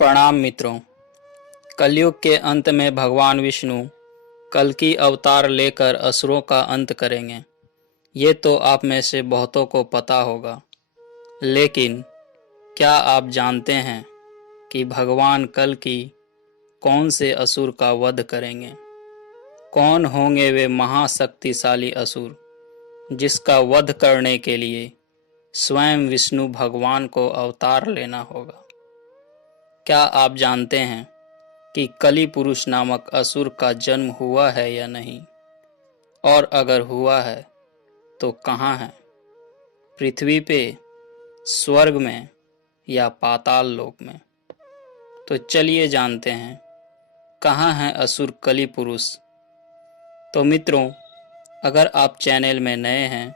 प्रणाम मित्रों। कलयुग के अंत में भगवान विष्णु कल्कि अवतार लेकर असुरों का अंत करेंगे। ये तो आप में से बहुतों को पता होगा, लेकिन क्या आप जानते हैं कि भगवान कल्कि कौन से असुर का वध करेंगे? कौन होंगे वे महाशक्तिशाली असुर जिसका वध करने के लिए स्वयं विष्णु भगवान को अवतार लेना होगा? क्या आप जानते हैं कि कलि पुरुष नामक असुर का जन्म हुआ है या नहीं? और अगर हुआ है तो कहाँ है? पृथ्वी पे, स्वर्ग में या पाताल लोक में? तो चलिए जानते हैं कहाँ है असुर कलि पुरुष। तो मित्रों, अगर आप चैनल में नए हैं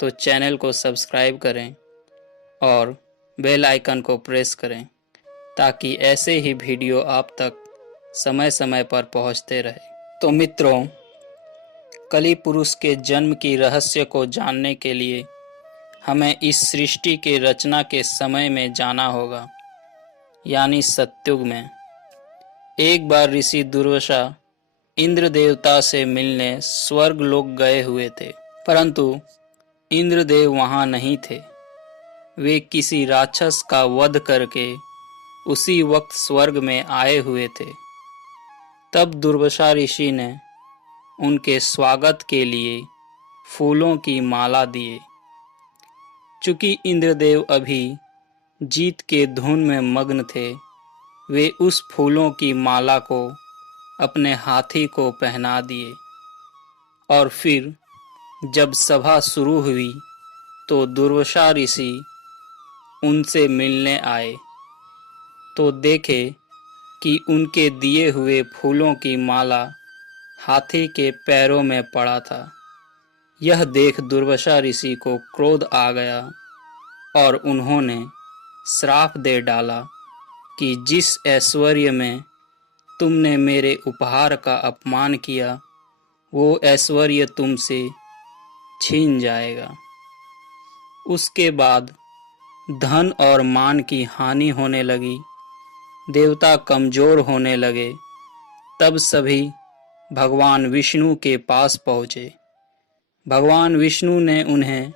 तो चैनल को सब्सक्राइब करें और बेल आइकन को प्रेस करें ताकि ऐसे ही वीडियो आप तक समय समय पर पहुंचते रहे। तो मित्रों, कलि पुरुष के जन्म की रहस्य को जानने के लिए हमें इस सृष्टि के रचना के समय में जाना होगा, यानी सतयुग में। एक बार ऋषि दुर्वासा इंद्र देवता से मिलने स्वर्ग लोक गए हुए थे, परंतु इंद्रदेव वहां नहीं थे। वे किसी राक्षस का वध करके उसी वक्त स्वर्ग में आए हुए थे। तब दुर्वासा ऋषि ने उनके स्वागत के लिए फूलों की माला दिए। चूंकि इंद्रदेव अभी जीत के धुन में मग्न थे, वे उस फूलों की माला को अपने हाथी को पहना दिए और फिर जब सभा शुरू हुई तो दुर्वासा ऋषि उनसे मिलने आए तो देखे कि उनके दिए हुए फूलों की माला हाथी के पैरों में पड़ा था। यह देख दुर्वासा ऋषि को क्रोध आ गया और उन्होंने श्राप दे डाला कि जिस ऐश्वर्य में तुमने मेरे उपहार का अपमान किया, वो ऐश्वर्य तुमसे छीन जाएगा। उसके बाद धन और मान की हानि होने लगी, देवता कमजोर होने लगे। तब सभी भगवान विष्णु के पास पहुंचे। भगवान विष्णु ने उन्हें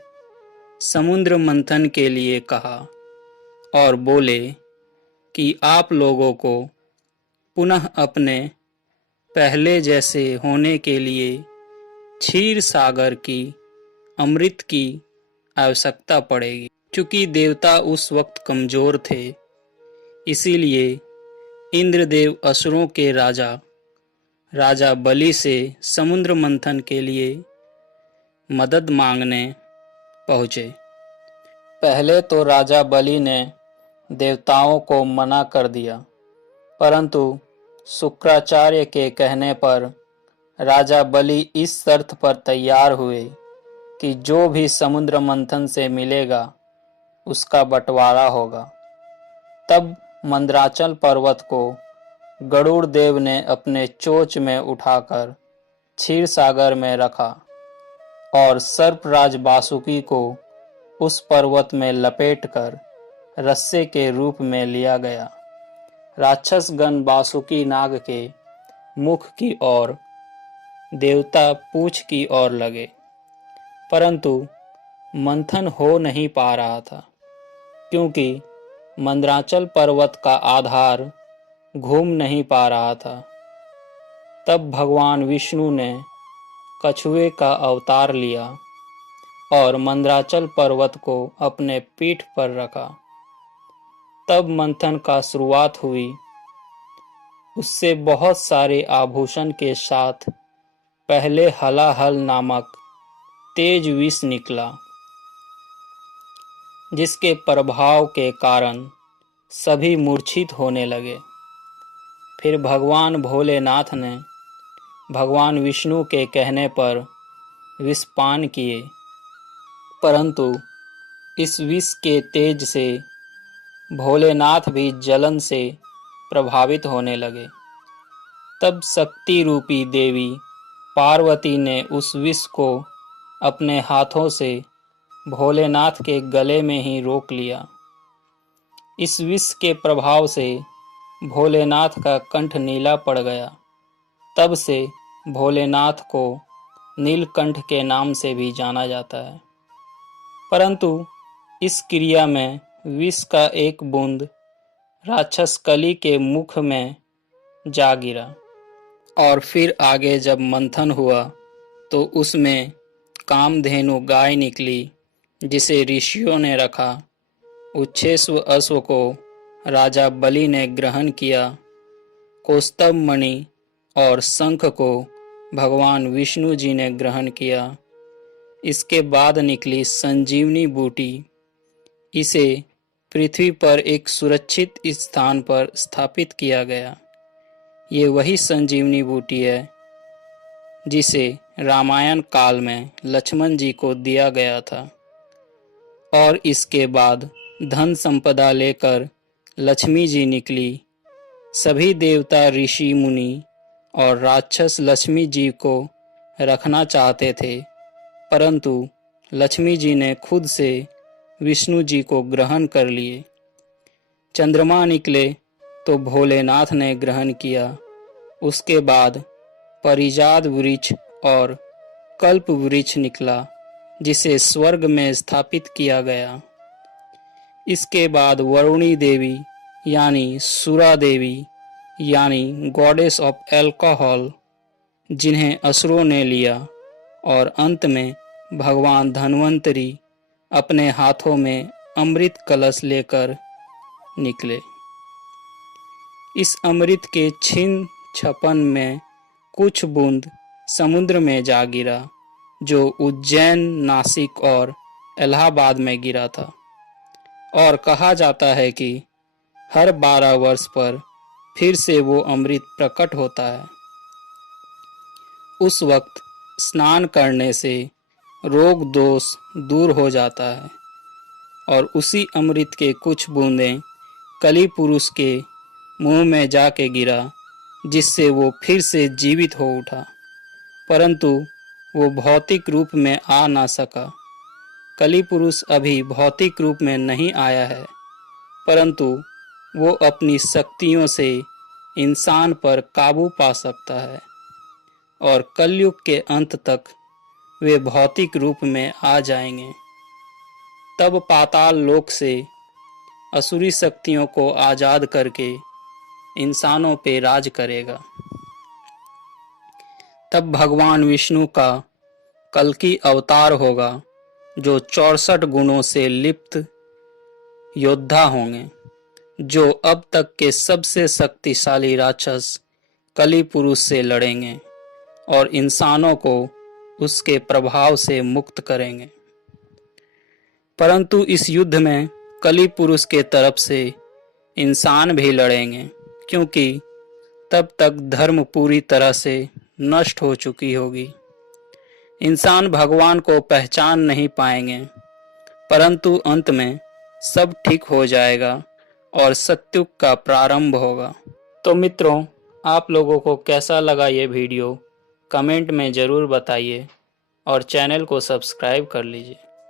समुद्र मंथन के लिए कहा और बोले कि आप लोगों को पुनः अपने पहले जैसे होने के लिए क्षीर सागर की अमृत की आवश्यकता पड़ेगी। चूंकि देवता उस वक्त कमजोर थे, इसीलिए इंद्रदेव असुरों के राजा बलि से समुद्र मंथन के लिए मदद मांगने पहुंचे। पहले तो राजा बलि ने देवताओं को मना कर दिया, परंतु शुक्राचार्य के कहने पर राजा बलि इस शर्त पर तैयार हुए कि जो भी समुद्र मंथन से मिलेगा उसका बंटवारा होगा। तब मंदराचल पर्वत को गरुड़ देव ने अपने चोंच में उठाकर क्षीर सागर में रखा और सर्पराज वासुकी को उस पर्वत में लपेटकर रस्से के रूप में लिया गया। राक्षस गण वासुकी नाग के मुख की ओर, देवता पूंछ की ओर लगे, परंतु मंथन हो नहीं पा रहा था, क्योंकि मंदराचल पर्वत का आधार घूम नहीं पा रहा था। तब भगवान विष्णु ने कछुए का अवतार लिया और मंदराचल पर्वत को अपने पीठ पर रखा। तब मंथन का शुरुआत हुई। उससे बहुत सारे आभूषण के साथ पहले हलाहल नामक तेज विष निकला, जिसके प्रभाव के कारण सभी मूर्छित होने लगे। फिर भगवान भोलेनाथ ने भगवान विष्णु के कहने पर विषपान किए, परंतु इस विष के तेज से भोलेनाथ भी जलन से प्रभावित होने लगे। तब शक्ति रूपी देवी पार्वती ने उस विष को अपने हाथों से भोलेनाथ के गले में ही रोक लिया। इस विष के प्रभाव से भोलेनाथ का कंठ नीला पड़ गया। तब से भोलेनाथ को नीलकंठ के नाम से भी जाना जाता है। परंतु इस क्रिया में विष का एक बूंद राक्षस कली के मुख में जा गिरा और फिर आगे जब मंथन हुआ तो उसमें कामधेनु गाय निकली, जिसे ऋषियों ने रखा। उच्छेश्व अश्व को राजा बलि ने ग्रहण किया। कौस्तभ मणि और शंख को भगवान विष्णु जी ने ग्रहण किया। इसके बाद निकली संजीवनी बूटी। इसे पृथ्वी पर एक सुरक्षित स्थान पर स्थापित किया गया। ये वही संजीवनी बूटी है जिसे रामायण काल में लक्ष्मण जी को दिया गया था। और इसके बाद धन संपदा लेकर लक्ष्मी जी निकली। सभी देवता, ऋषि, मुनि और राक्षस लक्ष्मी जी को रखना चाहते थे, परंतु लक्ष्मी जी ने खुद से विष्णु जी को ग्रहण कर लिए। चंद्रमा निकले तो भोलेनाथ ने ग्रहण किया। उसके बाद परिजात वृक्ष और कल्प वृक्ष निकला, जिसे स्वर्ग में स्थापित किया गया। इसके बाद वरुणी देवी यानी सुरा देवी यानी गॉडेस ऑफ एल्कोहल, जिन्हें असुरों ने लिया, और अंत में भगवान धन्वंतरी अपने हाथों में अमृत कलश लेकर निकले। इस अमृत के छिन्न छपन में कुछ बूंद समुद्र में जा गिरा, जो उज्जैन, नासिक और इलाहाबाद में गिरा था। और कहा जाता है कि हर 12 वर्ष पर फिर से वो अमृत प्रकट होता है। उस वक्त स्नान करने से रोग दोष दूर हो जाता है और उसी अमृत के कुछ बूंदें कली पुरुष के मुंह में जाके गिरा, जिससे वो फिर से जीवित हो उठा, परंतु वो भौतिक रूप में आ ना सका। कली पुरुष अभी भौतिक रूप में नहीं आया है, परंतु वो अपनी शक्तियों से इंसान पर काबू पा सकता है और कलयुग के अंत तक वे भौतिक रूप में आ जाएंगे। तब पाताल लोक से असुरी शक्तियों को आजाद करके इंसानों पे राज करेगा। तब भगवान विष्णु का कल्कि अवतार होगा, जो 64 गुणों से लिप्त योद्धा होंगे, जो अब तक के सबसे शक्तिशाली राक्षस कली पुरुष से लड़ेंगे और इंसानों को उसके प्रभाव से मुक्त करेंगे। परंतु इस युद्ध में कली पुरुष के तरफ से इंसान भी लड़ेंगे, क्योंकि तब तक धर्म पूरी तरह से नष्ट हो चुकी होगी। इंसान भगवान को पहचान नहीं पाएंगे, परंतु अंत में सब ठीक हो जाएगा और सत्युग का प्रारंभ होगा। तो मित्रों, आप लोगों को कैसा लगा ये वीडियो कमेंट में ज़रूर बताइए और चैनल को सब्सक्राइब कर लीजिए।